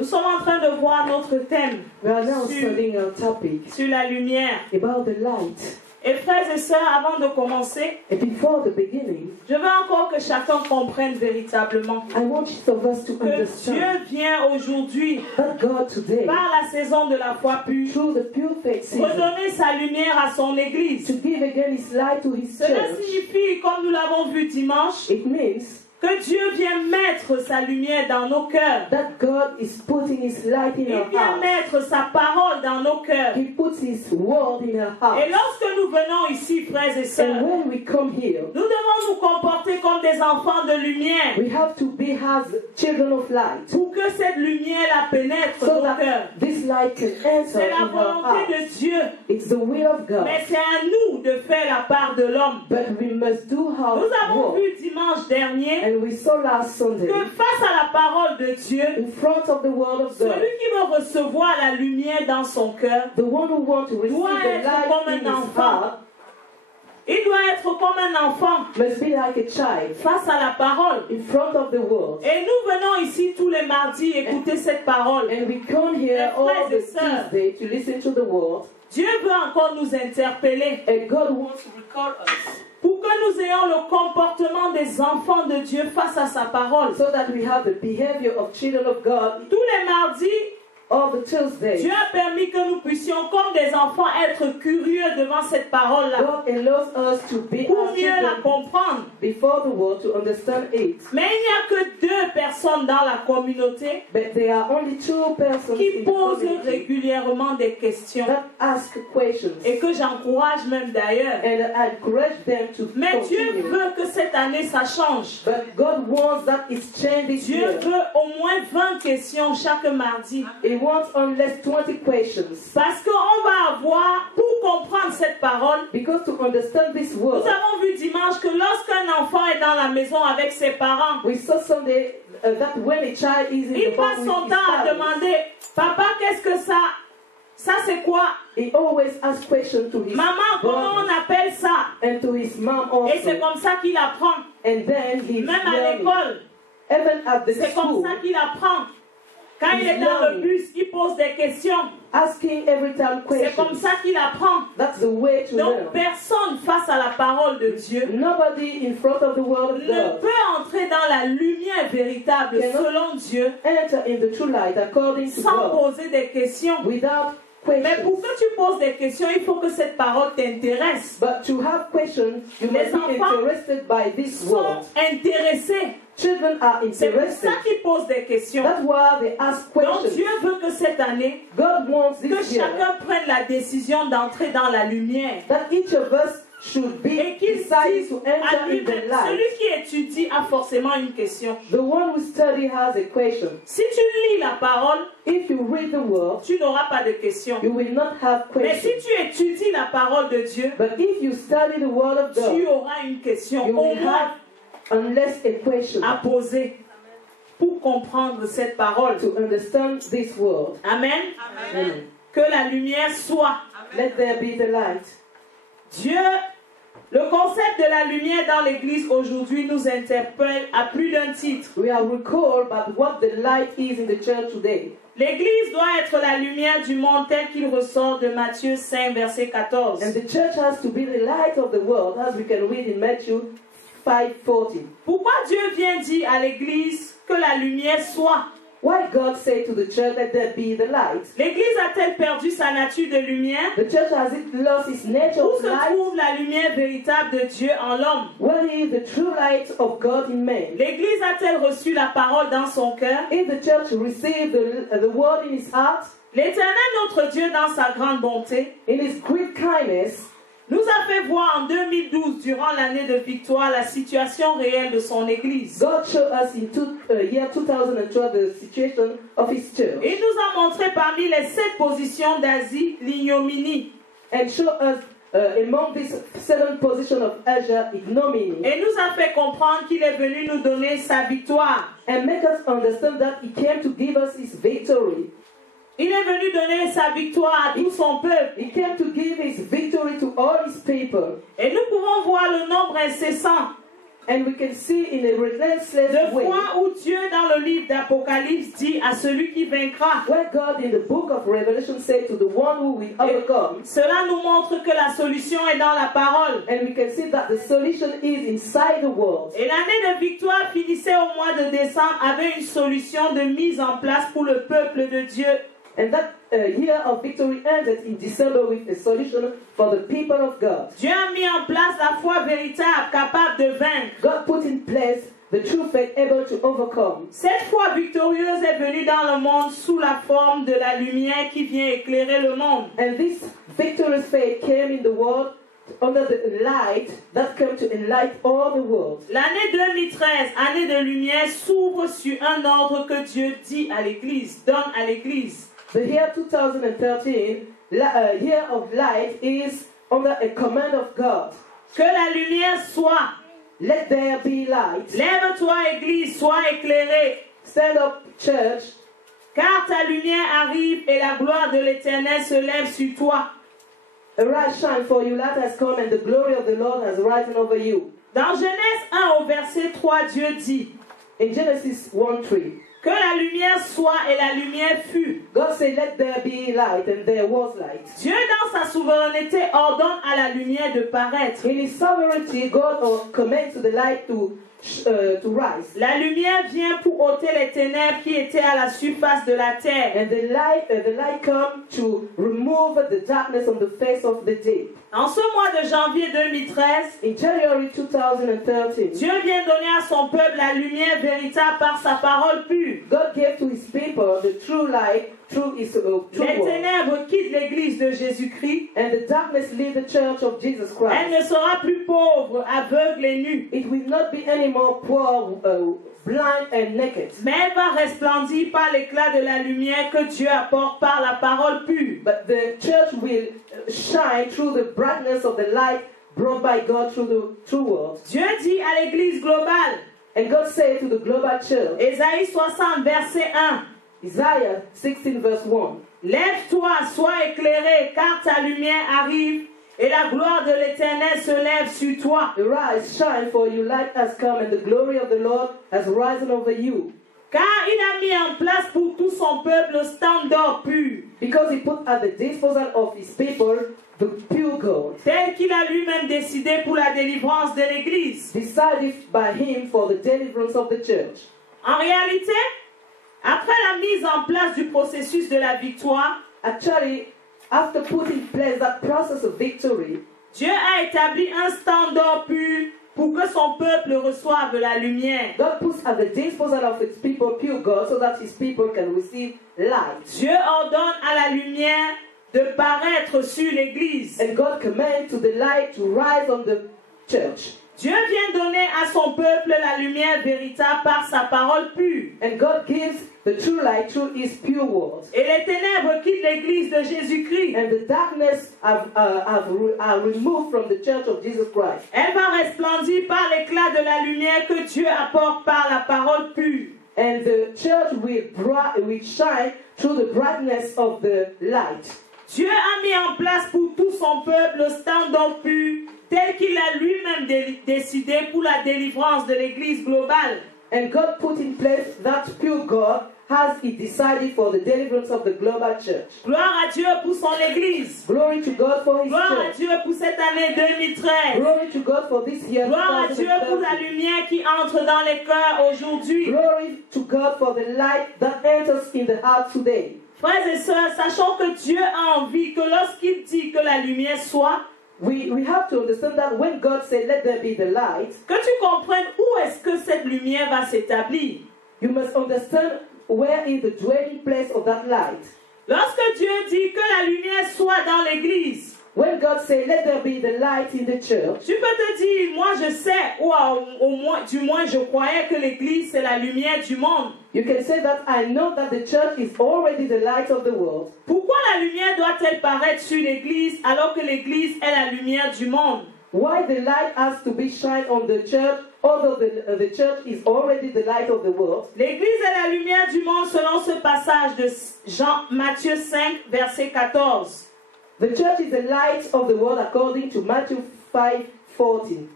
Nous sommes en train de voir notre thème We are now studying our topic sur la lumière. about the light. Et frères et sœurs, avant de commencer, And before the beginning, je veux encore que chacun comprenne véritablement I want each of us to que Dieu understand vient aujourd'hui, that God today, par la saison de la foi pure, through the pure faith season, redonner sa lumière à son église. to give again His light to His Cela church. signifie, comme nous l'avons vu dimanche, It means que Dieu vient mettre sa lumière dans nos cœurs. that God is putting His light in Il our vient hearts. mettre sa parole dans nos cœurs. He puts His word in our hearts. Et lorsque nous venons ici, frères et sœurs, And when we come here, nous devons nous comporter comme des enfants de lumière we have to be as children of light, pour que cette lumière la pénètre so nos cœurs. that this light can enter C'est la in our volonté hearts. de Dieu, It's the will of God. mais c'est à nous de faire la part de l'homme. But we must do our Nous avons work. vu dimanche dernier And we saw last Sunday, que face à la parole de Dieu, in front of the word of celui God, qui veut recevoir la lumière dans son cœur, the one who wants to receive doit the être light comme in un his enfant. heart Il doit être comme un enfant must be like a child face à la parole. in front of the world. Et nous venons ici tous les mardis écouter cette parole. And we come here all frères et the sœurs, Tuesday to listen to the word. Dieu veut encore nous interpeller And God wants to recall us pour que nous ayons le comportement des enfants de Dieu face à sa parole. so that we have the behavior of children of God Tous les mardis, all the Tuesdays. Dieu a permis que nous puissions, comme des enfants, être curieux devant cette parole-là God allows us to be pour as mieux la children comprendre. before the world to understand it. Mais il n'y a que 2 personnes dans la communauté But there are only 2 persons qui in the posent community régulièrement des questions that ask questions. et que j'encourage même d'ailleurs. And I encourage them to Mais Dieu continue. veut que cette année ça change. But God wants that it's changed this Dieu year. veut au moins 20 questions chaque mardi. He wants unless 20 questions. Parce qu'on va avoir, pour comprendre cette parole, Because to understand this nous word, avons vu dimanche que lorsqu'un enfant est dans la maison avec ses parents, we saw Sunday that when a child is in il the passe home son with his temps à parents, demander, papa, qu'est-ce que ça? Ça c'est quoi? he always asks questions to his Maman, comment on brother appelle ça? and to his mom Et c'est also. comme ça qu'il apprend. And then he's Même à learning. l'école, Even at the c'est comme school, ça qu'il apprend. Quand il He's est dans le learning. bus, il pose des questions. asking every time C'est comme questions. ça qu'il apprend. That's the way to Donc learn. personne face à la parole de Dieu Nobody in front of the word of ne God peut entrer dans la lumière véritable Cannot selon Dieu enter in the true light according to sans God poser des questions. without Mais pour questions. que tu poses des questions, il faut que cette parole t'intéresse. But to have questions, you Les must be enfants interested by this Sont word. intéressés. Children are C'est pour interested. ça qu'ils posent des questions. That's why they ask Donc questions. Dieu veut que cette année, God wants que this year chacun prenne la décision d'entrer dans la lumière. that each of us should Et be qu'il decided dise to à enter in the lui-même, light. celui qui étudie a forcément une question. The one who study has a question. Si tu lis la parole, If you read the word, tu n'auras pas de question. you will not have Mais si questions. tu étudies la parole de Dieu, But if you study the word of tu God, auras une question you au will moins have unless a question à poser pour comprendre cette parole. to understand this word. Amen. Amen. Que la lumière soit. Let there be the light. Dieu, le concept de la lumière dans l'Église aujourd'hui nous interpelle à plus d'un titre. We are recalled about what the light is in the church today. L'Église doit être la lumière du monde tel qu'il ressort de Matthieu 5, verset 14. And the church has to be the light of the world, as we can read in Matthew 5:40. Pourquoi Dieu vient dire à l'Église que la lumière soit? Why God said to the church, let there be the light? L'Église a-t-elle perdu sa nature de lumière? The church has it lost its nature Où of se light? trouve la lumière véritable de Dieu en l'homme? Where is the true light of God in man? L'Église a-t-elle reçu la parole dans son cœur? If the church received the word in his heart, L'Éternel notre Dieu, dans sa grande bonté, in his great kindness, nous a fait voir en 2012, durant l'année de victoire, la situation réelle de son Église. God showed us in year 2012 the situation of his church. Il nous a montré parmi les 7 positions d'Asie l'ignominie. And showed us among these 7 positions of Asia ignominy. Et nous a fait comprendre qu'il est venu nous donner sa victoire. And make us understand that he came to give us his victory. Il est venu donner sa victoire à tout son peuple. He came to give his victory to all his people. Et nous pouvons voir le nombre incessant And we can see in a relentless de way fois où Dieu, dans dans le livre d'Apocalypse dit à celui qui vaincra. Where God in the book of Revelation said to the one who will overcome, Cela nous montre que la solution est dans la parole. and we can see that the solution is inside the world. Et l'année de victoire finissait au mois de décembre avec une solution de mise en place pour le peuple de Dieu. And that year of victory ended in December with a solution for the people of God. Dieu a mis en place la foi véritable, capable de vaincre. God put in place the true faith able to overcome. Cette foi victorieuse est venue dans le monde sous la forme de la lumière qui vient éclairer le monde. And this victorious faith came in the world under the light that came to enlighten all the world. L'année 2013, année de lumière, s'ouvre sur un ordre que Dieu dit à l'Église, donne à l'Église. The year 2013, year of light, is under a command of God. Que la lumière soit. Let there be light. Lève-toi, Église, sois éclairée. Stand up, church. Car ta lumière arrive et la gloire de l'Éternel se lève sur toi. Arise, shine, for your light has come and the glory of the Lord has risen over you. Dans Genèse 1 au verset 3, Dieu dit, In Genesis 1:3, que la lumière soit et la lumière fut. God said, let there be light, and there was light. Dieu, dans sa souveraineté, ordonne à la lumière de paraître. In His sovereignty, God commands the light to rise. La lumière vient pour ôter les ténèbres qui étaient à la surface de la terre. And the light comes to remove the darkness on the face of the deep. En ce mois de janvier 2013, In January 2013, Dieu vient donner à son peuple la lumière véritable par sa parole pure. God gave to His people the true light through His true Les word. ténèbres quittent l'église de Jésus-Christ. And the darkness leave the church of Jesus Elle Christ. ne sera plus pauvre, aveugle et nue. It will not be any more poor, blind and naked. Mais elle va resplendir par l'éclat de la lumière que Dieu apporte par la parole pure. But the church will shine through the brightness of the light brought by God through the true word. Dieu dit à l'église globale, And God said to the global church, Ésaïe 60, verset 1, Isaiah 16 verse 1, Lève-toi, sois éclairé, car ta lumière arrive, et la gloire de l'Éternel se lève sur toi. Arise, shine, for your light has come, and the glory of the Lord has risen over you. Car il a mis en place pour tout son peuple le standard pur, Because He put at the disposal of His people the pure gold, tel qu'il a lui-même décidé pour la délivrance de l'Église. decided by Him for the deliverance of the church. En réalité, après la mise en place du processus de la victoire, Actually, after putting in place that process of victory, Dieu a établi un standard pur pour que son peuple reçoive la lumière. God puts at the disposal of His people pure gold so that His people can receive light. Dieu ordonne à la lumière de paraître sur l'Église. And God commands to the light to rise on the church. Dieu vient donner à son peuple la lumière véritable par sa parole pure. And God gives the true light through His pure word. Et les ténèbres quittent l'Église de Jésus-Christ. And the darkness are removed from the church of Jesus Christ. Elle va resplendir par l'éclat de la lumière que Dieu apporte par la parole pure. And the church will shine through the brightness of the light. Dieu a mis en place pour tout son peuple le standard pur tel qu'il a lui-même décidé pour la délivrance de l'Église globale. And God put in place that pure God as He decided for the deliverance of the global church. Gloire à Dieu pour son Église. Glory to God for His Gloire à church. Dieu pour cette année 2013. Glory to God for this year. Gloire à Dieu pour la 2013. lumière qui entre dans les cœurs aujourd'hui. Glory to God for the light that enters in the heart today. Frères et sœurs, sachons que Dieu a envie que lorsqu'il dit que la lumière soit, We have to understand that when God said, let there be the light, que tu comprennes où est-ce que cette lumière va s'établir. you must understand where is the dwelling place of that light. Lorsque Dieu dit que la lumière soit dans l'Église, When God said, let there be the light in the church, tu peux te dire, moi je sais, ou du moins je croyais que l'Église c'est la lumière du monde. you can say that I know that the church is already the light of the world. Pourquoi la lumière doit-elle paraître sur l'Église alors que l'Église est la lumière du monde? Why the light has to be shine on the church, although the church is already the light of the world? L'Église est la lumière du monde selon ce passage de Matthieu 5, verset 14. The church is the light of the world according to Matthew 5:14.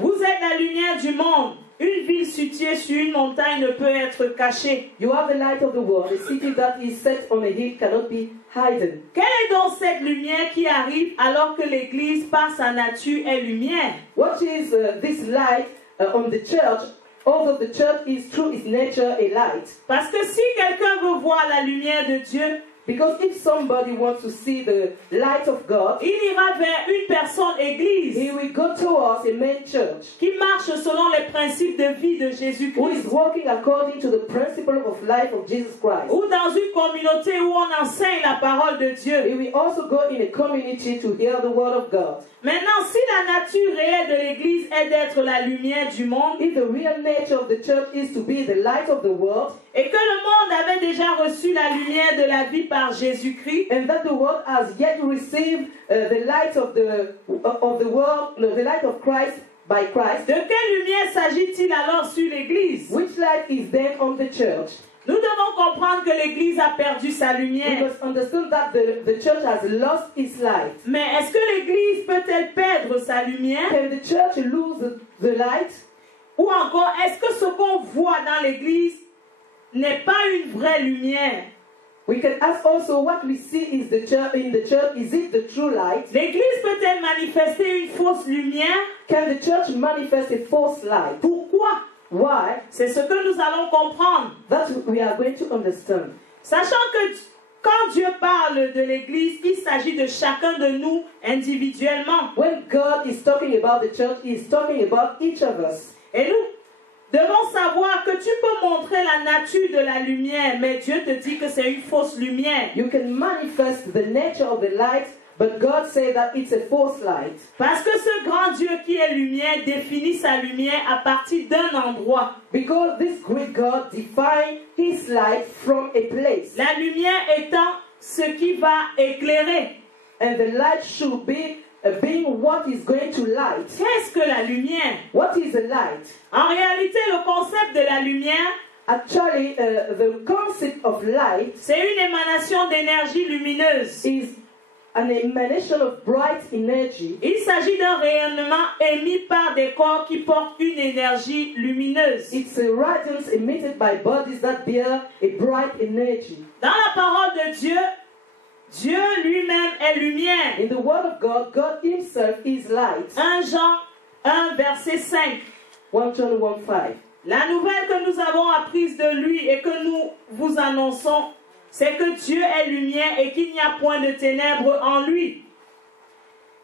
Vous êtes la lumière du monde. Une ville située sur une montagne ne peut être cachée. You are the light of the world. A city that is set on a hill cannot be hidden. Quelle est donc cette lumière qui arrive alors que l'Église, par sa nature, est lumière? What is this light on the church? Although the church is through its nature a light. Parce que si quelqu'un veut voir la lumière de Dieu, Because if somebody wants to see the light of God, il ira vers une personne église he will go towards a main church qui marche selon les principes de vie de who is Jésus-Christ. walking according to the principle of life of Jesus Christ. Ou dans une communauté où on enseigne la parole de Dieu. He will also go in a community to hear the word of God. Maintenant, si la nature réelle de l'église est d'être la lumière du monde, If the real nature of the church is to be the light of the world, et que le monde avait déjà reçu la lumière de la vie par Jésus-Christ, and that the world has yet received the light of the world, no, the light of Christ by Christ, de quelle lumière s'agit-il alors sur l'église? which light is then on the church? Nous devons comprendre que l'église a perdu sa We lumière. must understand that the church has lost its light. Mais est-ce que l'église peut-elle perdre sa lumière? Can the church lose the light? Ou encore, est-ce que ce qu'on voit dans l'église n'est pas une vraie lumière? We can ask also what we see is the church in the church. Is it the true light? L'église peut-elle manifester une fausse lumière? Can the church manifest a false light? Pourquoi? Why? C'est ce que nous allons comprendre. That we are going to understand. Sachant que quand Dieu parle de l'église, il s'agit de chacun de nous individuellement. When God is talking about the church, He is talking about each of us. Et nous devons savoir que tu peux montrer la nature de la lumière, mais Dieu te dit que c'est une fausse lumière. You can manifest the nature of the light, but God says that it's a false light. Parce que ce grand Dieu qui est lumière définit sa lumière à partir d'un endroit. Because this great God defined His light from a place. La lumière étant ce qui va éclairer. And the light should be being what is going to light. Qu'est-ce que la lumière? What is a light? En réalité, le concept de la lumière, Actually, the concept of light c'est une émanation d'énergie lumineuse. is an emanation of bright energy. Il s'agit d'un rayonnement émis par des corps qui portent une énergie lumineuse. It's a radiance emitted by bodies that bear a bright energy. Dans la parole de Dieu, Dieu lui-même est lumière. In the Word of God, God Himself is light. 1 Jean 1, verset 5. 1 John 1:5. La nouvelle que nous avons apprise de lui et que nous vous annonçons, c'est que Dieu est lumière et qu'il n'y a point de ténèbres en lui.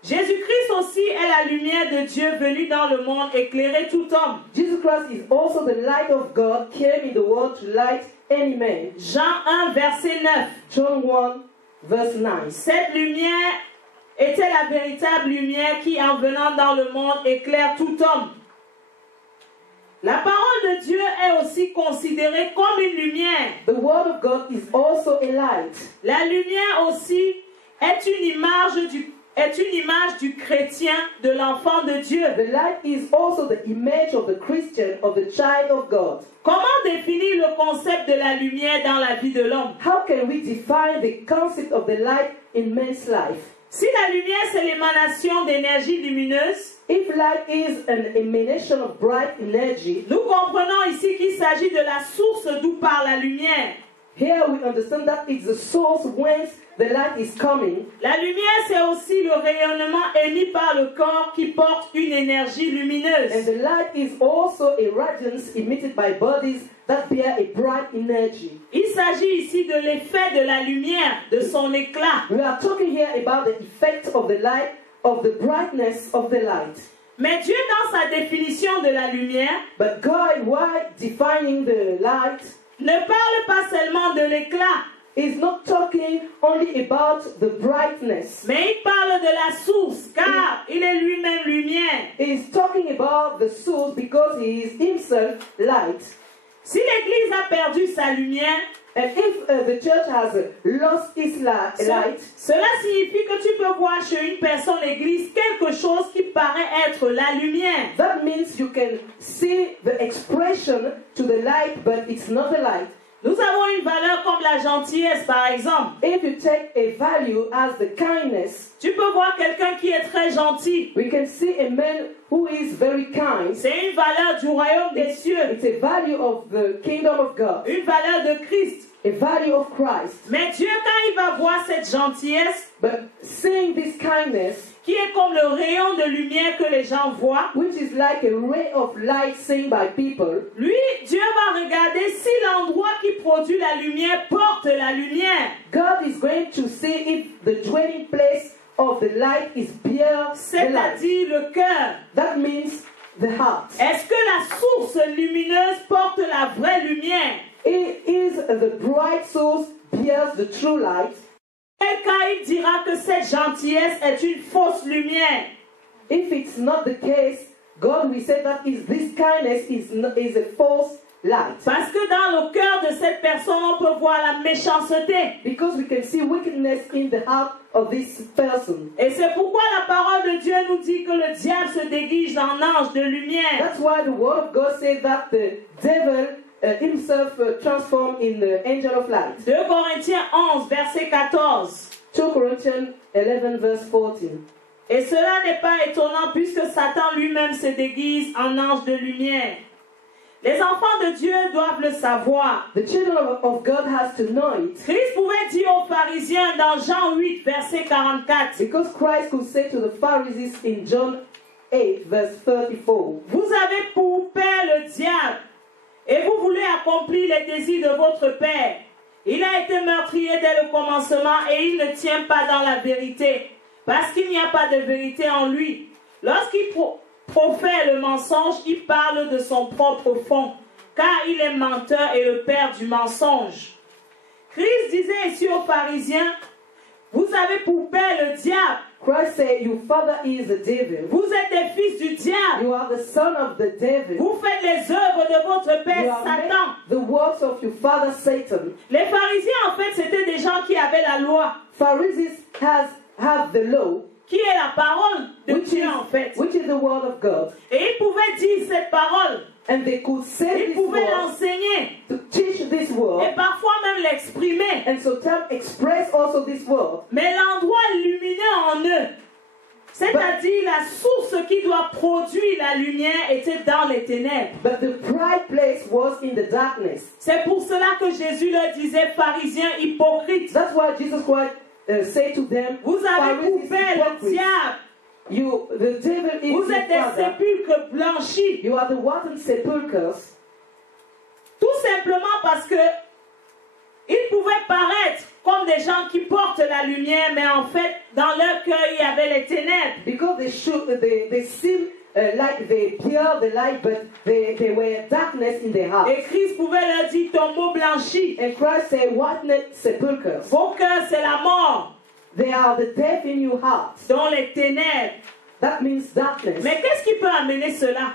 Jésus-Christ aussi est la lumière de Dieu venue dans le monde éclairer tout homme. Jesus Christ is also the light of God, came in the world to light any man. Jean 1, verset 9. John 1, verse 9. Cette lumière était la véritable lumière qui, en venant dans le monde, éclaire tout homme. La parole de Dieu est aussi considérée comme une lumière. The Word of God is also a light. La lumière aussi est une image du chrétien, de l'enfant de Dieu. The light is also the image of the Christian, of the child of God. Comment définir le concept de la lumière dans la vie de l'homme? How can we define the concept of the light in man's life? Si la lumière c'est l'émanation d'énergie lumineuse, If light is an emanation of bright energy, nous comprenons ici qu'il s'agit de la source d'où part la lumière. here we understand that it's the source whence the light is coming. La lumière, c'est aussi le rayonnement émis par le corps qui porte une énergie And lumineuse. the light is also a radiance emitted by bodies that bear a bright energy. Il s'agit ici de l'effet de la lumière, de son éclat. We are talking here about the effect of the light, of the brightness of the light. Mais Dieu, dans sa définition de la lumière, But God, while defining the light, ne parle pas seulement de l'éclat, is not talking only about the brightness. mais il parle de la source, car il est lui-même lumière. He is talking about the source because he is himself light. Si l'Église a perdu sa lumière, And if the church has lost its light, cela signifie que tu peux voir chez une personne église quelque chose qui paraît être la lumière. that means you can see the expression to the light, but it's not the light. Nous avons une valeur comme la gentillesse, par exemple. If you take a value as the kindness, Tu peux voir quelqu'un qui est très gentil. we can see a man who is very kind. C'est une valeur du royaume des cieux, It's a value of the kingdom of God, une valeur de Christ. a value of Christ. Mais Dieu, quand il va voir cette gentillesse, But seeing this kindness, qui est comme le rayon de lumière que les gens voient, which is like a ray of light seen by people, lui, Dieu va regarder si l'endroit qui produit la lumière porte la lumière. God is going to see if the dwelling place of the light is bear the light. C'est-à-dire le cœur. That means the heart. Est-ce que la source lumineuse porte la vraie lumière? It is the bright source bears the true light. Quel cas il dira que cette gentillesse est une fausse lumière? If it's not the case, God will say that this kindness is a false light. Parce que dans le cœur de cette personne, on peut voir la méchanceté. Because we can see wickedness in the heart of this person. Et c'est pourquoi la parole de Dieu nous dit que le diable se déguise en ange de lumière. That's why the word of God says that the devil himself transformed in the angel of light. 2 Corinthiens 11, verset 14. 2 Corinthians 11 verse 14. Et cela n'est pas étonnant puisque Satan lui-même se déguise en ange de lumière. Les enfants de Dieu doivent le savoir. The children of God has to know it. Christ pouvait dire aux pharisiens dans Jean 8, verset 44, Because Christ could say to the Pharisees in John 8 verse 34, vous avez pour père le diable et vous voulez accomplir les désirs de votre père. Il a été meurtrier dès le commencement et il ne tient pas dans la vérité, parce qu'il n'y a pas de vérité en lui. Lorsqu'il profère le mensonge, il parle de son propre fond, car il est menteur et le père du mensonge. Christ disait ici aux pharisiens, vous avez pour père le diable. Christ said, your father is the devil. Vous êtes des fils du diable. You are the son of the devil. Vous faites les œuvres de votre You père are Satan. the works of your father Satan. Les pharisiens, en fait, c'était des gens qui avaient la loi, Pharisees have the law, qui est la parole de Dieu, en fait. which is the word of God. Et ils pouvaient dire cette parole. And they could say Ils this pouvaient word, l'enseigner. to teach this Et word, parfois même l'exprimer. and sometimes express also this word. Mais l'endroit lumineux en eux, c'est-à-dire la source qui doit produire la lumière, était dans les ténèbres. But the bright place was in the darkness. C'est pour cela que Jésus leur disait, pharisiens hypocrites, That's why Jesus Christ said to them, vous avez Pharisees, coupé le hypocrites, diable. the devil is Vous your êtes des father. sépulcres blanchis. You are the rotten sepulchres. Tout simplement parce que ils pouvaient paraître comme des gens qui portent la lumière, mais en fait, dans leur cœur, il y avait les ténèbres. Because they seem like they bear the light, but they were darkness in their heart. Et Christ pouvait leur dire, tombeau blanchi. And Christ said, rotten sepulchres. Vos cœurs, c'est la mort, They are the death in your heart. dans les ténèbres. That means darkness. Mais qu'est-ce qui peut amener cela?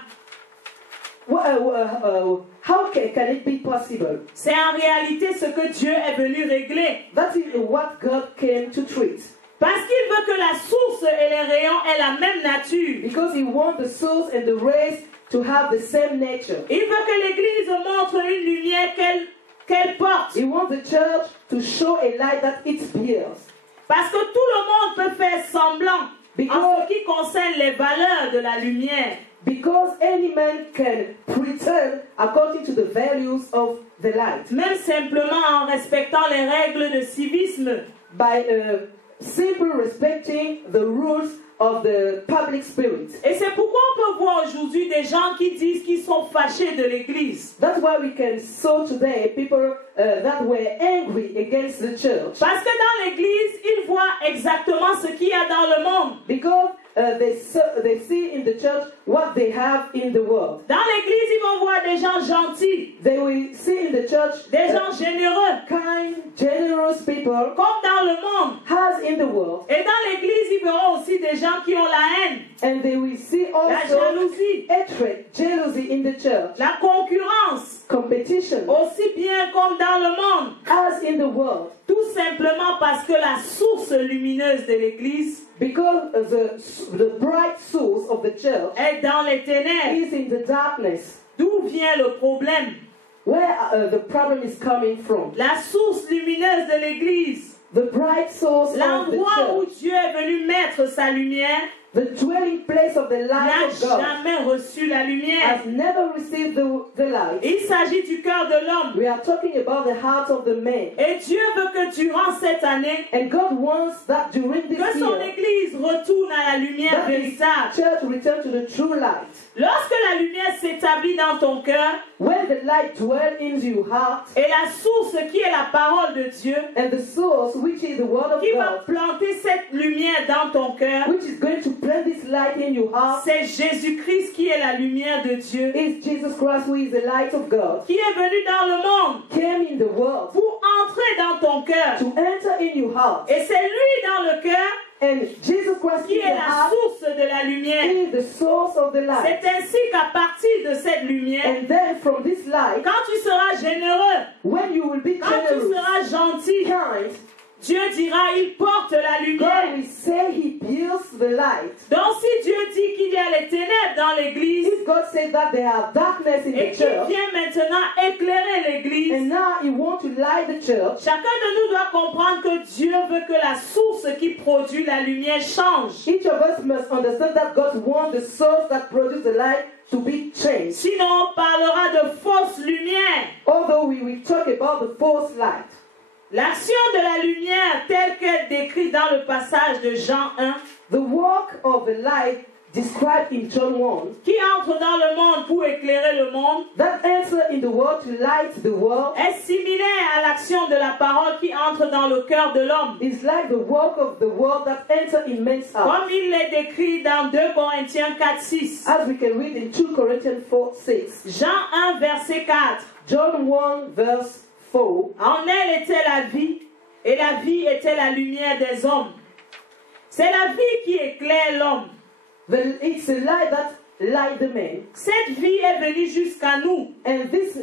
How can it be possible? C'est en réalité ce que Dieu est venu régler. That is what God came to treat. Parce qu'il veut que la source et les rayons aient la même nature. Because He wants the source and the rays to have the same nature. Il veut que l'Église montre une lumière qu'elle porte. He wants the church to show a light that it bears. Parce que tout le monde peut faire semblant Because- en ce qui concerne les valeurs de la lumière. Because any man can pretend according to the values of the light. Même simplement en respectant les règles de civisme. By simply respecting the rules of the public spirit. Et c'est pourquoi on peut voir aujourd'hui des gens qui disent qu'ils sont fâchés de l'Église. That's why we can saw today people that were angry against the church. Parce que dans l'Église, ils voient exactement ce qu'il y a dans le monde. Because they see in the church what they have in the world. Dans l'Église, ils vont voir des gens gentils, They will see in the church des gens généreux, kind, generous people comme dans le monde. as in the world. Et dans l'Église, ils verront aussi des gens qui ont la haine, And they will see la also jalousie, hatred, jealousy in the church, la concurrence, competition aussi bien comme dans le monde. as in the world. Tout simplement parce que la source lumineuse de l'Église Because the bright source of the church est dans les ténèbres. is in the darkness. D'où vient le problème? where the problem is coming from. La source lumineuse de l'Église. The bright source of the L'endroit où church. Dieu est venu mettre sa lumière The dwelling place of the n'a light of God jamais reçu la lumière. has never received the light. Il s'agit du cœur de l'homme. We are talking about the heart of the man. Et Dieu veut que durant cette année, And God wants that during this que son year, Église retourne à la lumière that His véritable. church return to the true light. Lorsque la lumière s'établit dans ton cœur When the light dwells in your heart, et la source qui est la parole de Dieu, and the source, which is the word of qui va God, planter cette lumière dans ton cœur, which is going to plant this light in your heart, c'est Jésus-Christ qui est la lumière de Dieu, is Jesus Christ, who is the light of God, qui est venu dans le monde came in the world pour entrer dans ton cœur. to enter in your heart. Et c'est lui dans le cœur And Jesus Christ qui in est the la heart source de la lumière. is the source of the light. C'est ainsi qu'à partir de cette lumière, And then from this light, quand tu seras généreux, when you will be quand tu generous, seras gentil, kind, Dieu dira, il porte la God lumière. will say He builds the light. Donc si Dieu dit qu'il y a les ténèbres dans l'église If God said that there are darkness in et the qu'il church, vient maintenant éclairer l'église, and now He wants to light the church, chacun de nous doit comprendre que Dieu veut que la source qui produit la lumière change. each of us must understand that God wants the source that produces the light to be changed. Sinon on parlera de fausse lumière. Although we will talk about the false light. L'action de la lumière telle qu'elle décrit dans le passage de Jean 1, The work of the light described in John 1, qui entre dans le monde pour éclairer le monde, that enter in the world to light the world, est similaire à l'action de la parole qui entre dans le cœur de l'homme. is like the work of the world that enter in man's heart. Comme il l'est décrit dans 2 Corinthiens 4, 6. As we can read in 2 Corinthians 4, 6. Jean 1, verset 4. John 1, verse 4. En elle était la vie, et la vie était la lumière des hommes. C'est la vie qui éclaire l'homme. It's a light that light the man. Cette vie est venue jusqu'à nous, And this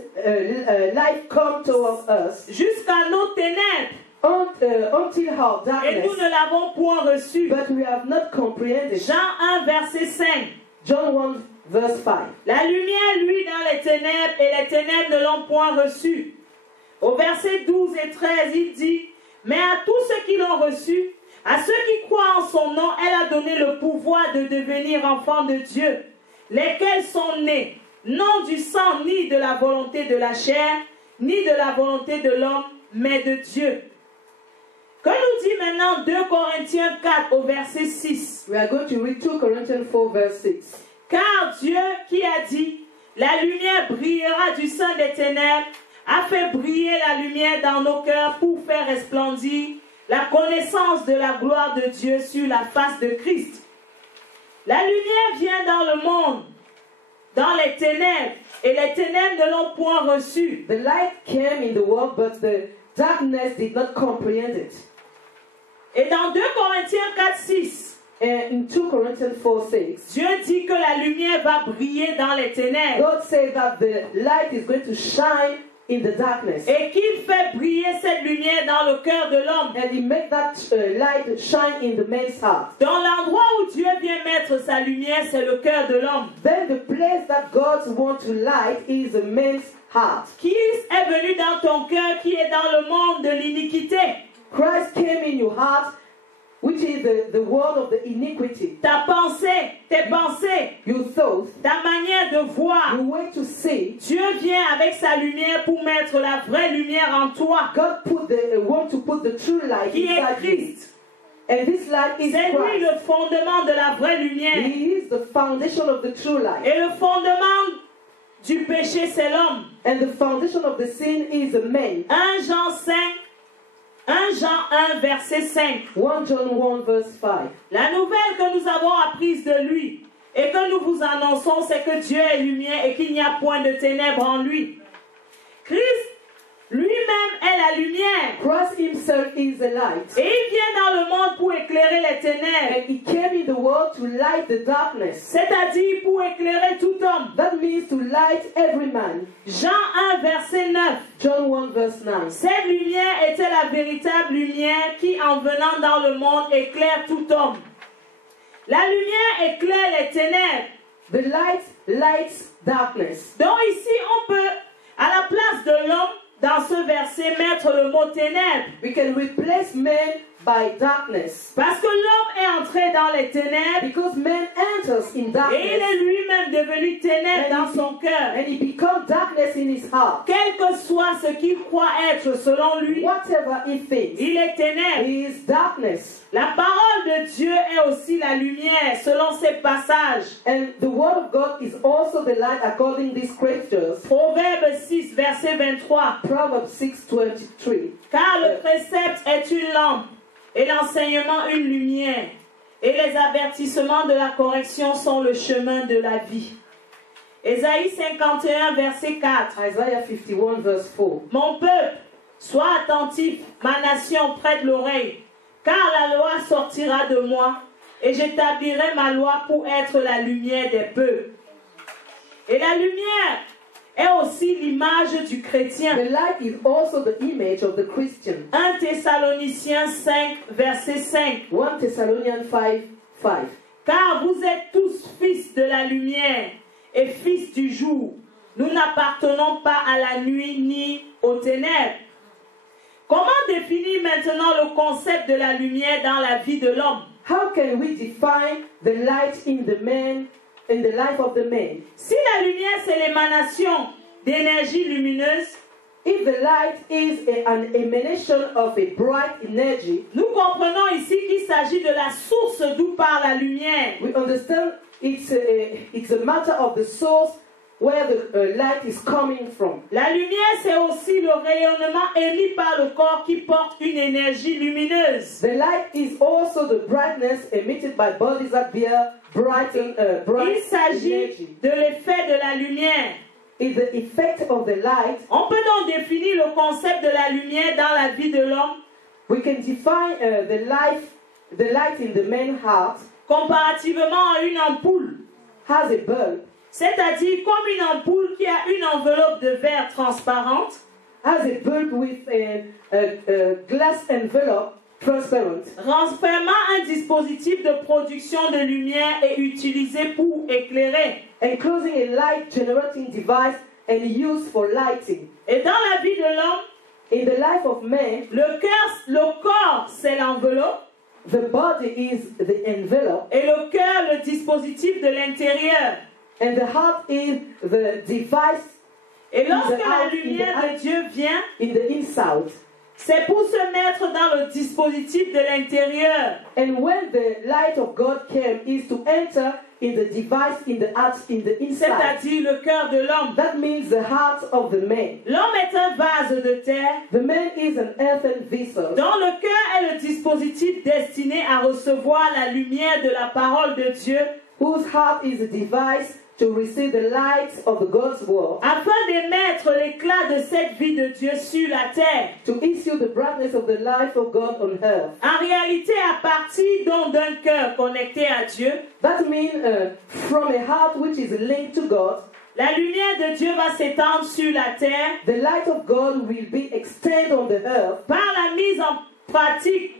light come towards us jusqu'à nos ténèbres, until our et nous darkness. ne l'avons point reçue. But we have not comprehended. Jean 1, verset 5. John 1, verse 5. La lumière, lui, dans les ténèbres, et les ténèbres ne l'ont point reçue. Au verset 12 et 13, il dit, mais à tous ceux qui l'ont reçu, à ceux qui croient en son nom, elle a donné le pouvoir de devenir enfants de Dieu, lesquels sont nés, non du sang, ni de la volonté de la chair, ni de la volonté de l'homme, mais de Dieu. Que nous dit maintenant 2 Corinthiens 4 au verset 6? We are going to read 2 Corinthians 4, verse 6. Car Dieu qui a dit, la lumière brillera du sein des ténèbres, a fait briller la lumière dans nos cœurs pour faire resplendir la connaissance de la gloire de Dieu sur la face de Christ. La lumière vient dans le monde, dans les ténèbres, et les ténèbres ne l'ont point reçue. The light came in the world, but the darkness did not comprehend it. Et dans 2 Corinthiens 4, 6, And in 2 Corinthians 4, 6, Dieu dit que la lumière va briller dans les ténèbres God said that the light is going to shine in the darkness. et qu'il fait briller cette lumière dans le cœur de l'homme. And He made that light shine in the man's heart. Dans l'endroit où Dieu vient mettre sa lumière, c'est le cœur de l'homme. Then the place that God wants to light is the man's heart. Christ est venu dans ton cœur qui est dans le monde de l'iniquité. Christ came in your heart, which is the world of the iniquity. Ta pensée, tes pensées, Your thoughts, ta manière de voir. your way to see. Dieu vient avec sa lumière pour mettre la vraie lumière en toi, God want to put the true light qui est inside you. Christ. And this light is C'est lui Christ. le fondement de la vraie lumière. He is the foundation of the true light. Et le fondement du péché, c'est l'homme. And the foundation of the sin is the man. 1 Jean 1, verset 5. 1 John 1, verse 5. La nouvelle que nous avons apprise de lui et que nous vous annonçons, c'est que Dieu est lumière et qu'il n'y a point de ténèbres en lui. Christ lui-même est la lumière. Christ himself is the light. Et il vient dans le monde pour éclairer les ténèbres, And he came in the world to light the darkness. c'est-à-dire pour éclairer tout homme. That means to light every man. Jean 1, verset 9. John 1, verse 9. Cette lumière était la véritable lumière qui, en venant dans le monde, éclaire tout homme. La lumière éclaire les ténèbres. The light lights darkness. Donc ici, on peut À la place de l'homme, dans ce verset, mettre le mot ténèbres. We can replace man by darkness. Parce que l'homme est entré dans les ténèbres Because man enters in et il darkness est lui-même devenu ténèbres dans son cœur. and he becomes darkness in his heart. Quel que soit ce qu'il croit être selon lui, Whatever he thinks, il est ténèbres. he is darkness. La parole de Dieu est aussi la lumière selon ces passages. And the word of God is also the light according to the scriptures. Proverbe 6, verset 23. Proverbs 6:23. Car le précepte est une lampe et l'enseignement une lumière. Et les avertissements de la correction sont le chemin de la vie. Ésaïe 51, verset 4. Isaiah 51 verse 4. Mon peuple, sois attentif, ma nation, prête l'oreille, car la loi sortira de moi, et j'établirai ma loi pour être la lumière des peuples. Et la lumière est aussi l'image du chrétien. The light is also the image of the Christian. 1 Thessaloniciens 5, verset 5. 1 Thessalonians 5:5. Car vous êtes tous fils de la lumière et fils du jour. Nous n'appartenons pas à la nuit ni aux ténèbres. Comment définir maintenant le concept de la lumière dans la vie de l'homme? How can we define the light in the man, in the life of the man? Si la lumière c'est l'émanation d'énergie lumineuse, If the light is an emanation of a bright energy, nous comprenons ici qu'il s'agit de la source d'où part la lumière. we understand it's a matter of the source where the light is coming from. La lumière c'est aussi le rayonnement émis par le corps qui porte une énergie lumineuse. The light is also the brightness emitted by bodies that bear bright Il s'agit energy. de l'effet de la lumière. Is the effect of the light. On peut donc définir le concept de la lumière dans la vie de l'homme We can define the light in the man's heart comparativement à une ampoule. has a bulb, C'est-à-dire comme une ampoule qui a une enveloppe de verre transparente has a bulb with a glass envelope, transparent, renfermant un dispositif de production de lumière et utilisé pour éclairer. enclosing a light generating device and used for lighting. Et dans la vie de l'homme, In the life of man, le corps c'est l'enveloppe the body is the envelope et le cœur le dispositif de l'intérieur. and the heart is the device Et lorsque the la out, in the lumière out. de Dieu vient, in the inside. c'est pour se mettre dans le dispositif de l'intérieur. And when the light of God came, is to enter in the device in the heart, in the inside. C'est-à-dire le cœur de l'homme. That means the heart of the man. L'homme est un vase de terre The man is an earthen vessel. dont le cœur est le dispositif destiné à recevoir la lumière de la parole de Dieu Whose heart is a device to receive the light of the God's word, afin d'émettre l'éclat de cette vie de Dieu sur la terre. to issue the brightness of the life of God on earth. En réalité, à partir donc d'un cœur connecté à Dieu, That means from a heart which is linked to God, la lumière de Dieu va s'étendre sur la terre the light of God will be extended on the earth par la mise en pratique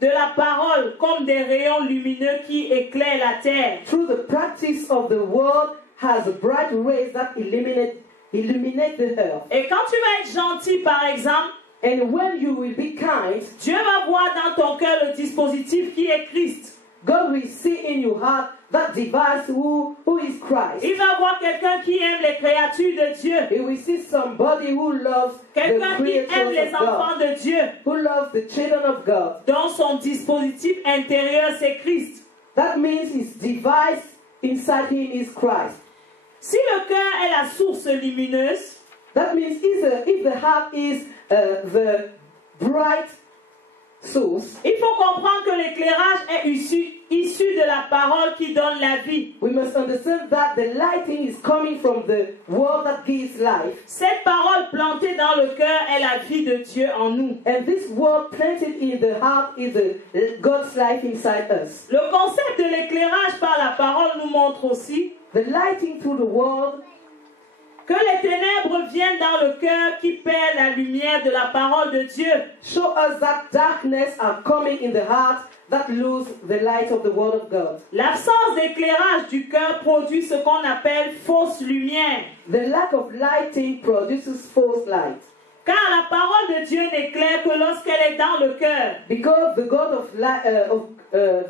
de la parole comme des rayons lumineux qui éclairent la terre. through the practice of the word has bright rays that illuminate the earth. Et quand tu vas être gentil, par exemple, And when you will be kind, Dieu va voir dans ton cœur le dispositif qui est Christ. God will see in your heart that device who is Christ. Il va voir quelqu'un qui aime les créatures de Dieu. He will see somebody who loves the Quelqu'un qui aime creatures les of God, enfants de Dieu. who loves the children of God. Dont son dispositif intérieur, c'est Christ. That means his device inside him is Christ. Si le cœur est la source lumineuse, That means if the heart is the bright source, il faut comprendre que l'éclairage est issu de la parole qui donne la vie. we must understand that the lighting is coming from the word that gives life. Cette parole plantée dans le cœur est la vie de Dieu en nous. And this word planted in the heart is God's life inside us. Le concept de l'éclairage par la parole nous montre aussi The lighting through the word Que les ténèbres viennent dans le cœur qui perd la lumière de la parole de Dieu. Show us that darkness are coming in the heart that lose the light of the word of God. L'absence d'éclairage du cœur produit ce qu'on appelle fausse lumière. The lack of lighting produces false light. Car la parole de Dieu n'éclaire que lorsqu'elle est dans le cœur. Because the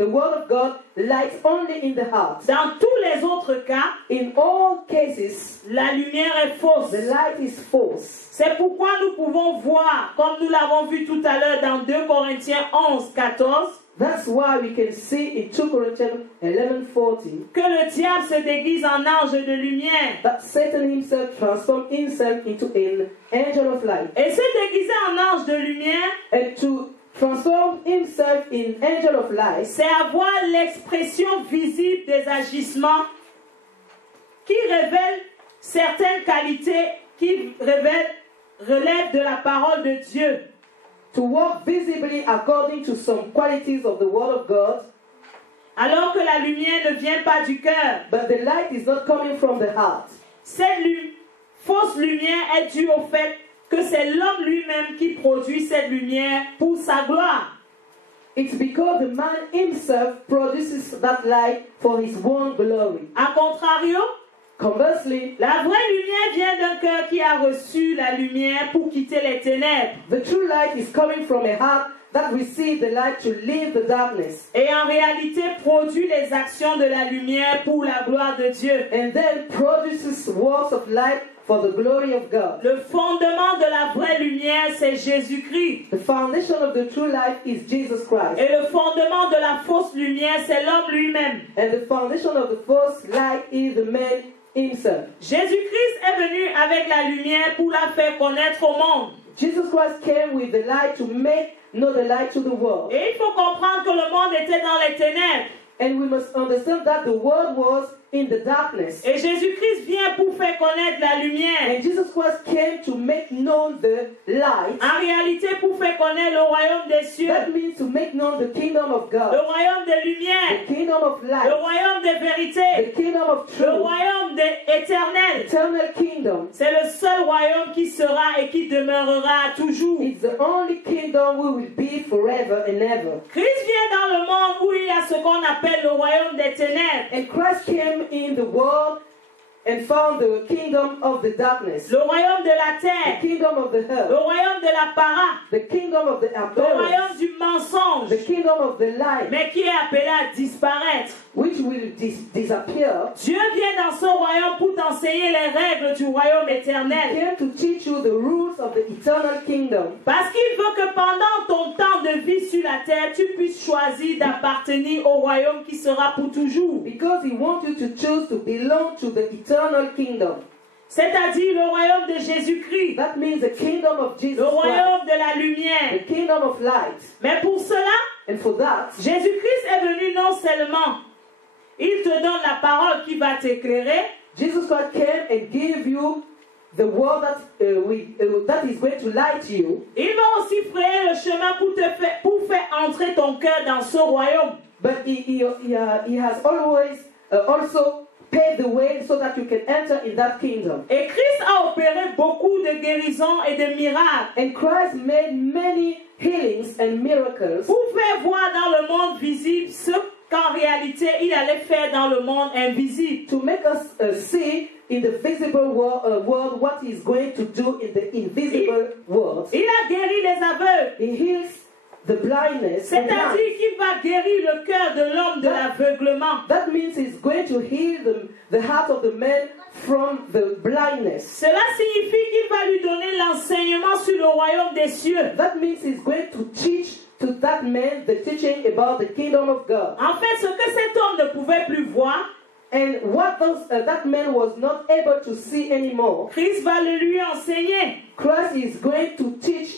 word of God lights only in the heart. Dans tous les autres cas, In all cases, la lumière est fausse. the light is false. C'est pourquoi nous pouvons voir, comme nous l'avons vu tout à l'heure dans 2 Corinthiens 11, 14, That's why we can see in 2 Corinthians 11:40 que le diable se déguise en ange de lumière. that Satan himself transformed himself into an angel of light. Et se déguiser en ange de lumière, And to transform himself in angel of light, c'est avoir l'expression visible des agissements qui révèlent certaines qualités qui relèvent de la parole de Dieu. to walk visibly according to some qualities of the word of God, Alors que la lumière ne vient pas du cœur. but the light is not coming from the heart. Cette fausse lumière est due au fait que c'est l'homme lui-même qui produit cette lumière pour sa gloire. It's because the man himself produces that light for his own glory. A contrario, Conversely, la vraie lumière vient d'un cœur qui a reçu la lumière pour quitter les ténèbres. the true light is coming from a heart that receives the light to leave the darkness, Et en réalité produit les actions de la lumière pour la gloire de Dieu. and then produces works of light for the glory of God. Le fondement de la vraie lumière, c'est Jésus-Christ. The foundation of the true light is Jesus Christ. Et le fondement de la fausse lumière, c'est l'homme lui-même. And the foundation of the false light is the man himself. Jésus-Christ est venu avec la lumière pour la faire connaître au monde. Jesus Christ came with the light to make known the light to the world. Et il faut comprendre que le monde était dans les ténèbres. And we must understand that the world was in the darkness. Et Jésus-Christ vient pour faire connaître la lumière. And Jesus Christ came to make known the light. En réalité, pour faire connaître le royaume des cieux, That means to make known the kingdom of le God, royaume des lumières, the kingdom of le light, royaume des vérités, the kingdom of le truth, royaume éternel. eternal kingdom. C'est le seul royaume qui sera et qui demeurera toujours. It's the only kingdom we will be forever and ever. Christ vient dans le monde où il y a ce qu'on appelle le royaume des ténèbres, And Christ came in the world and found the kingdom of the darkness, le royaume de la the terre, kingdom of the le earth, royaume de la para, the kingdom of the le royaume appearance, du mensonge, the kingdom of the light, mais qui est appelé à disparaître. which will disappear. Dieu vient dans ce royaume pour t'enseigner les règles du royaume He éternel. came to teach you the rules of the eternal kingdom. Parce qu'il veut que pendant ton temps de vie sur la terre, tu puisses choisir d'appartenir au royaume qui sera pour toujours. Because he wants you to choose to belong to the eternal kingdom. C'est-à-dire le royaume de Jésus-Christ, That means the kingdom of Jesus le Christ, royaume de la lumière. the kingdom of light. Mais pour cela, And for that, Jésus-Christ est venu non seulement, il te donne la parole qui va t'éclairer, Jesus Christ came and gave you the word that is going to light you, il va aussi frayer le chemin pour faire entrer ton cœur dans ce royaume. but he has always also paved the way so that you can enter in that kingdom. Et Christ a opéré beaucoup de guérisons et de miracles And Christ made many healings and miracles pour faire voir dans le monde visible ce qu'en réalité il allait faire dans le monde invisible. to make us see in the visible world what he's going to do in the invisible world. Il a guéri les aveugles, He heals the blindness. and c'est-à-dire blind. qu'il va guérir le cœur de l'homme de l'aveuglement. That means he's going to heal the heart of the man from the blindness. Cela signifie qu'il va lui donner l'enseignement sur le royaume des cieux. That means he's going to teach to that man the teaching about the kingdom of God. En fait, ce que cet homme ne pouvait plus voir, And what that man was not able to see anymore, Christ va le lui enseigner. Christ is going to teach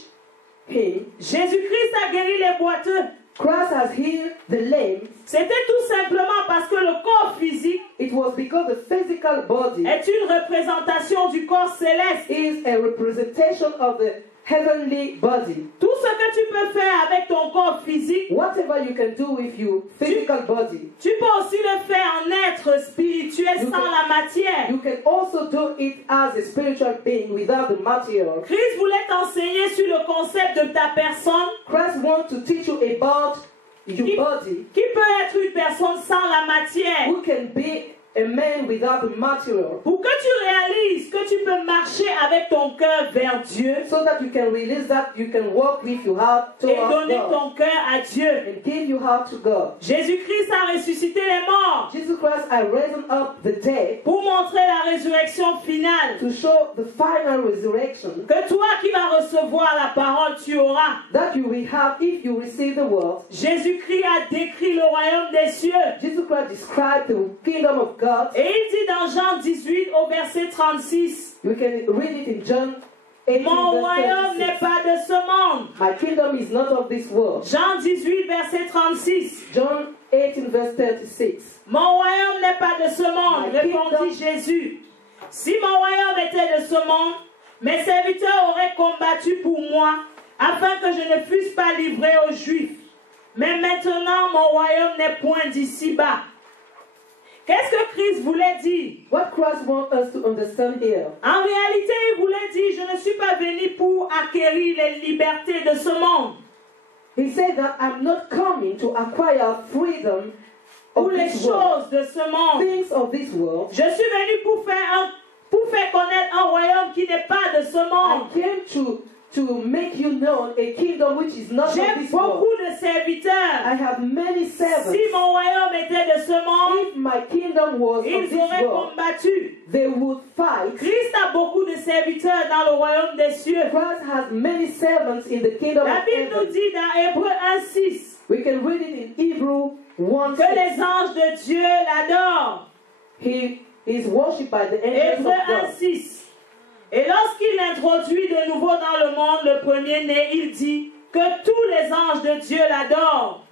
him. Jésus-Christ a guéri les boiteux. Christ has healed the lame. C'était tout simplement parce que le corps physique It was because the physical body est une représentation du corps céleste. is a representation of the heavenly body. Tout ce que tu peux faire avec ton corps physique, Whatever you can do with your physical body, tu peux aussi le faire en être spirituel sans la matière. you can also do it as a spiritual being without the material. Christ voulait t'enseigner sur le concept de ta personne, Christ wants to teach you about your body, qui peut être une personne sans la matière, who can be a man without the material, pour que tu réalises que tu peux marcher avec ton cœur vers Dieu so that you can release that you can walk with your heart et towards donner God ton cœur à Dieu. and give your heart to God. Jésus-Christ a ressuscité les morts Jesus Christ has risen up the dead pour montrer la résurrection finale. to show the final resurrection Que toi qui vas recevoir la parole, tu auras. that you will have if you receive the word. Jésus-Christ a décrit le royaume des cieux. Jesus Christ described the kingdom of God. Et il dit dans Jean 18 au verset 36, You can read it in John 18, mon verse royaume n'est 36. pas de ce monde. My kingdom is not of this world. Jean 18 verset 36, John 18, verse 36. mon royaume n'est pas de ce monde, My répondit Jésus. Si mon royaume était de ce monde, mes serviteurs auraient combattu pour moi, afin que je ne fusse pas livré aux Juifs. Mais maintenant, mon royaume n'est point d'ici-bas. Qu'est-ce que Christ voulait dire? What Christ wants us to understand here. En réalité, il voulait dire, je ne suis pas venu pour acquérir les libertés de ce monde, He said that I'm not coming to acquire freedom ou of les this world, choses de ce monde. things of this world. Je suis venu pour faire connaître un royaume qui n'est pas de ce I monde. came to make you known a kingdom which is not of J'ai this world. beaucoup de serviteurs. I have many servants. Si mon royaume était de ce monde, If my kingdom was of ils this auraient world, combattu. they would fight. Christ a beaucoup de serviteurs dans le royaume des cieux. Christ has many servants in the kingdom La of Bible nous heaven. dit dans Hébreux 1:6 We can read it in Hebrew 1:6. que les anges de Dieu l'adorent. He is worshipped by the angels Hébreux of God. 1:6. Et lorsqu'il l'introduit de nouveau dans le monde, le premier-né, il dit que tous les anges de Dieu l'adorent.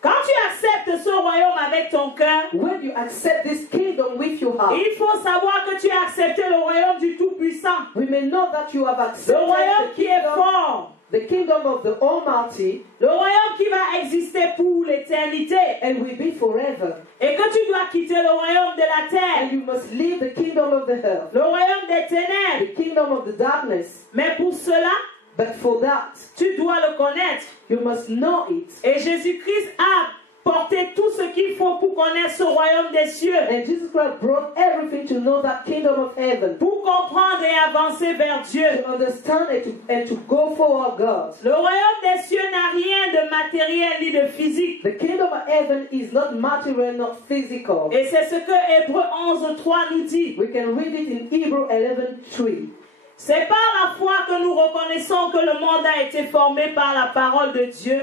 Quand tu acceptes ce royaume avec ton cœur, When you accept this kingdom with your heart, il faut savoir que tu as accepté le royaume du Tout-Puissant. we may know that you have Le accepted royaume qui est the fort. kingdom of the Almighty Le royaume qui va exister pour l'éternité. and will be forever. Et que tu dois quitter le royaume de la And terre, you must leave the kingdom of the earth, le royaume des ténèbres. the kingdom of the darkness. Mais pour cela, But for that, tu dois le connaître. you must know it. Et Jésus-Christ a porté tout ce qu'il faut pour connaître ce royaume des cieux, And Jesus Christ brought everything to know that kingdom of heaven, pour comprendre et avancer vers Dieu. to understand and to go forward God. Le royaume des cieux n'a rien de matériel ni de physique. The kingdom of heaven is not material, not physical. Et c'est ce que Hébreux 11:3 nous dit. We can read it in Hebrew 11:3. C'est par la foi que nous reconnaissons que le monde a été formé par la parole de Dieu,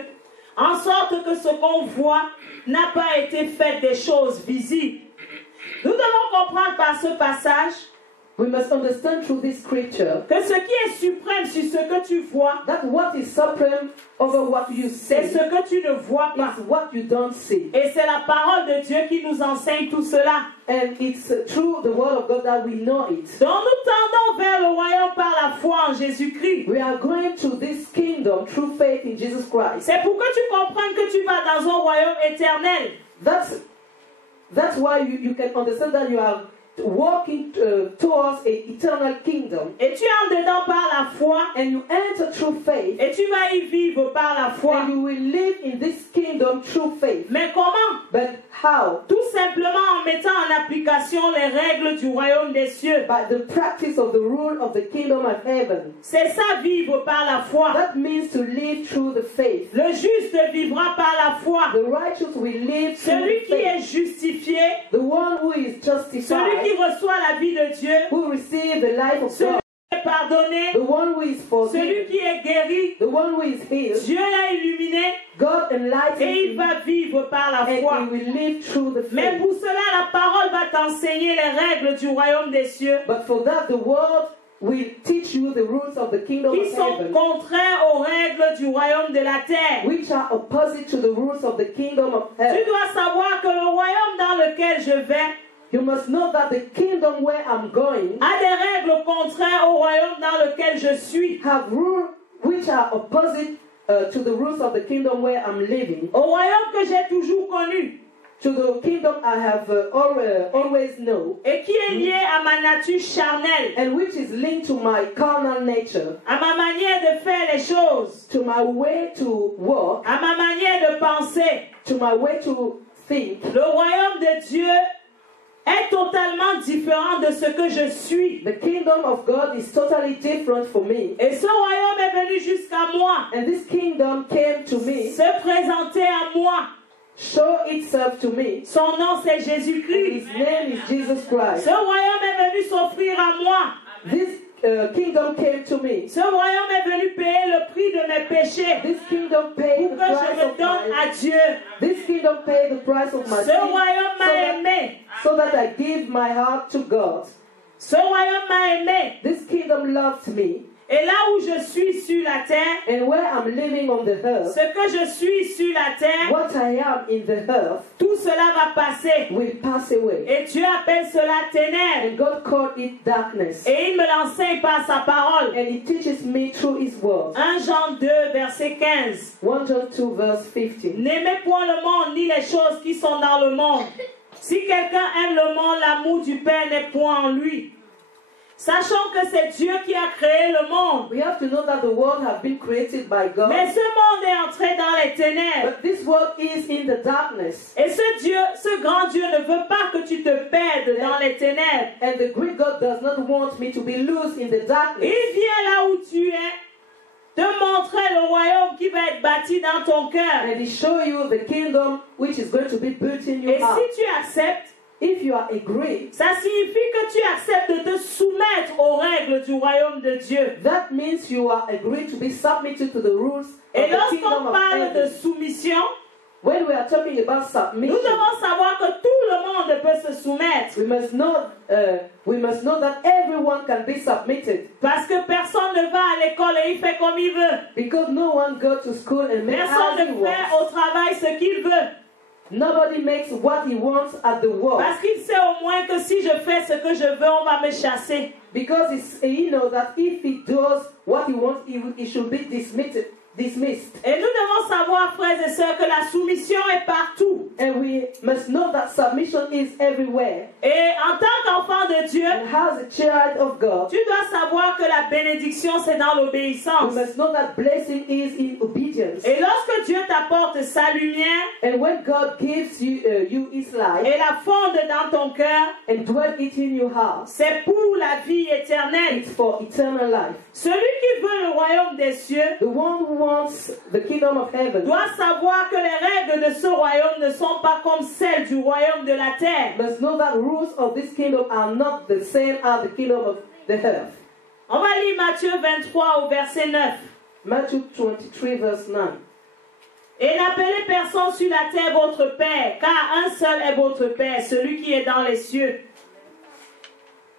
en sorte que ce qu'on voit n'a pas été fait des choses visibles. Nous devons comprendre par ce passage We must understand through this scripture que ce qui est suprême sur ce que tu vois, that what is supreme over what you see c'est ce que tu ne vois pas. is what you don't see. Et c'est la parole de Dieu qui nous enseigne tout cela. And it's through the word of God that we know it. Donc nous tendons vers le royaume par la foi en Jésus-Christ. We are going to this kingdom through faith in Jesus Christ. C'est pour que tu comprennes que tu vas dans un royaume éternel. That's why you can understand that you are walking towards an eternal kingdom. Et tu entres dedans par la foi. And you enter through faith. Et tu vas y vivre par la foi. And you will live in this kingdom through faith. Mais comment? But how? Tout simplement en mettant en application les règles du royaume des cieux. By the practice of the rule of the kingdom of heaven. C'est ça, vivre par la foi. That means to live through the faith. Le juste vivra par la foi. The righteous will live through Celui the qui est faith. justifié, The one who is celui justified, qui reçoit la vie de Dieu, who receive the life of celui God, qui est pardonné, the one who is celui forgiven, qui est guéri, the one who is healed, Dieu l'a illuminé God enlightens et il him, va vivre par la and foi. he will live through the Mais faith. pour cela, la parole va t'enseigner les règles du royaume des cieux. But for that, the word will teach you the rules of the kingdom qui of sont heaven, contraires aux règles du royaume de la terre. which are opposite to the rules of the kingdom of Tu heaven. dois savoir que le royaume dans lequel je vais You must know that the kingdom where I'm going a des règles contraires au royaume dans lequel je suis. have rules which are opposite to the rules of the kingdom where I'm living, Au royaume que j'ai toujours connu to the kingdom I have always known, et qui est lié à ma nature charnelle, and which is linked to my carnal nature, à ma manière de faire les choses, to my way to walk, à ma manière de penser. to my way to think. Le royaume de Dieu est totalement différent de ce que je suis. The kingdom of God is totally different for me. Et ce royaume est venu jusqu'à moi, And this kingdom came to me, se présenter à moi. show itself to me. Son nom c'est And Jésus-Christ. his name is Jesus Ce Christ. royaume est venu s'offrir à moi. This kingdom came to me. Ce royaume est venu payer le prix de mes péchés This kingdom paid pour the que je price me of donne my à Dieu. This kingdom paid the price of my Ce sin royaume m'a aimé. so that I give my heart to God. Ce royaume m'a aimé. This kingdom loved me. Et là où je suis sur la terre, And where I'm living on the earth, ce que je suis sur la terre, what I am in the earth tout cela va passer. will pass away. Et Dieu appelle cela ténèbres. And God called it darkness. Et il me l'enseigne par sa parole. And he teaches me through his word. 1 Jean 2, verset 15. 1 John 2 verse 15. N'aimez point le monde ni les choses qui sont dans le monde. Si quelqu'un aime le monde, l'amour du Père n'est point en lui. Sachant que c'est Dieu qui a créé le monde. We have to know that the world has been created by God. Mais ce monde est entré dans les ténèbres. But this world is in the darkness. Et ce grand Dieu ne veut pas que tu te perdes dans les ténèbres. And the great God does not want me to be loose in the darkness. Il vient là où tu es, te montrer le royaume qui va être bâti dans ton cœur. And he show you the kingdom which is going to be built in Et your heart. si tu acceptes, If you are agreed, ça signifie que tu acceptes de te soumettre aux règles du royaume de Dieu. that means you are agreed to be submitted to the rules Et of the kingdom lorsqu'on of parle de heaven. soumission, When we are talking about nous submission, devons savoir que tout le monde peut se soumettre. we must know that everyone can be submitted, Parce que personne ne va à l'école et il fait comme il veut. because no one goes to school and makes Personne as he ne fait wants. au travail ce qu'il veut. Nobody makes what he wants at the work, Parce qu'il sait au moins que si je fais ce que je veux, on va me chasser. because he knows that if he does what he wants, he should be dismissed. Et nous devons savoir, frères et sœurs, que la soumission est partout. And we must know that submission is everywhere. Et en tant qu'enfant de Dieu, And as a child of God, tu dois savoir que la bénédiction, c'est dans we l'obéissance. must know that blessing is in obedience. Et lorsque Dieu t'apporte sa lumière And when God gives you his life et la fonde dans ton cœur, and dwell it in your heart, c'est pour la vie éternelle. it's for eternal life. Celui qui veut le royaume des cieux The one who wants the kingdom of heaven doit savoir que les règles de ce royaume ne sont pas comme celles du royaume de la terre. must know that rules of this kingdom are not the same as the kingdom of the earth. On va lire Matthieu 23 au verset 9. Matthew 23 verse 9. Et n'appelez personne sur la terre votre Père, car un seul est votre Père, celui qui est dans les cieux.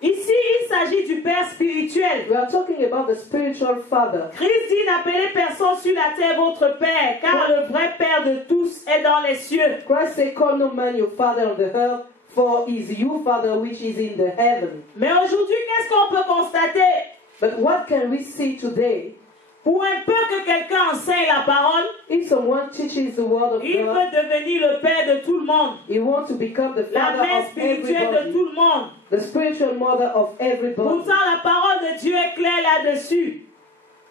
Ici, il s'agit du Père spirituel. We are talking about the spiritual father. Christ dit n'appelez personne sur la terre votre Père, car le vrai Père de tous est dans les cieux. Christ said, call no man your father on the earth, for is your father which is in the heaven. Mais aujourd'hui, qu'est-ce qu'on peut constater? But what can we see today? Pour un peu que quelqu'un enseigne la parole, If someone teaches the word of il God, veut devenir le Père de tout le monde, he wants to become the la father mère of spirituelle de everybody, tout le monde. the spiritual mother of everybody. Pourtant, la parole de Dieu est claire là-dessus.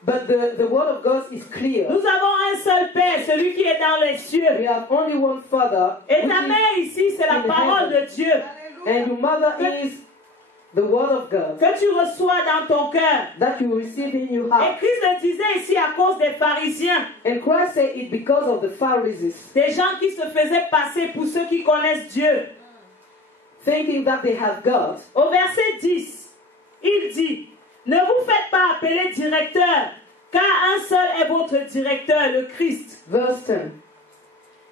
But the word of God is clear. Nous avons un seul Père, celui qui est dans les cieux. We have only one father, Et which ta is mère ici, c'est la in parole heaven. de Dieu And your mother is the word of God que tu reçois dans ton cœur. that you receive in your Et heart. Christ le disait ici à cause des pharisiens, And Christ said it because of the Pharisees, des gens qui se faisaient passer pour ceux qui connaissent Dieu. thinking that they have God. Au verset 10, il dit, ne vous faites pas appeler directeur, car un seul est votre directeur, le Christ. Verse 10.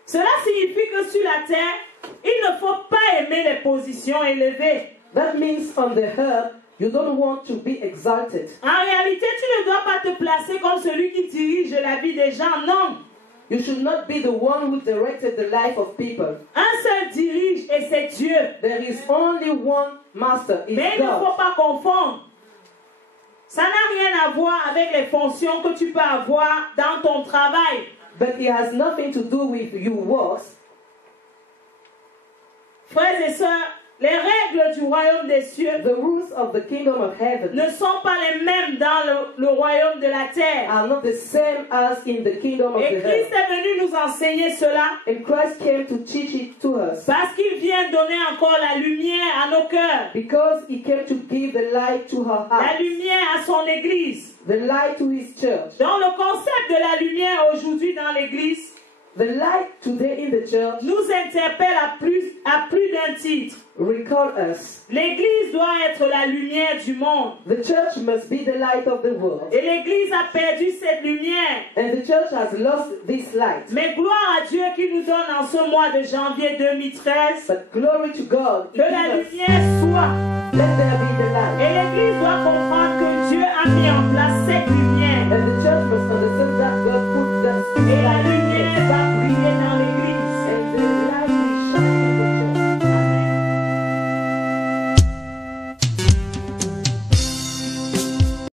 Cela signifie que sur la terre, il ne faut pas aimer les positions élevées. That means on the earth, You don't want to be exalted. En réalité, tu ne dois pas te placer comme celui qui dirige la vie des gens. Non. You should not be the one who directed the life of people. Un seul dirige et c'est Dieu. There is only one master, is Mais il ne faut God. pas confondre. Ça n'a rien à voir avec les fonctions que tu peux avoir dans ton travail. But it has nothing to do with your works. Frères et sœurs, les règles du royaume des cieux The rules of the kingdom of heaven ne sont pas les mêmes dans le royaume de la terre. are not the same as in the kingdom of Et the Christ heaven. est venu nous enseigner cela And Christ came to teach it to us parce qu'il vient donner encore la lumière à nos cœurs, because he came to give the light to our la hearts, lumière à son église. the light to his church. Donc le concept de la lumière aujourd'hui dans l'église The light today in the church nous interpelle à plus d'un titre. recall us. L'église doit être la lumière du monde. The church must be the light of the world. Et l'église a perdu cette lumière. And the church has lost this light. Mais gloire à Dieu qui nous donne en ce mois de janvier 2013 But glory to God. que la lumière soit. Let there be the light. Et l'église doit comprendre que Dieu a mis en place cette lumière. And the church must understand that God put that Et la light.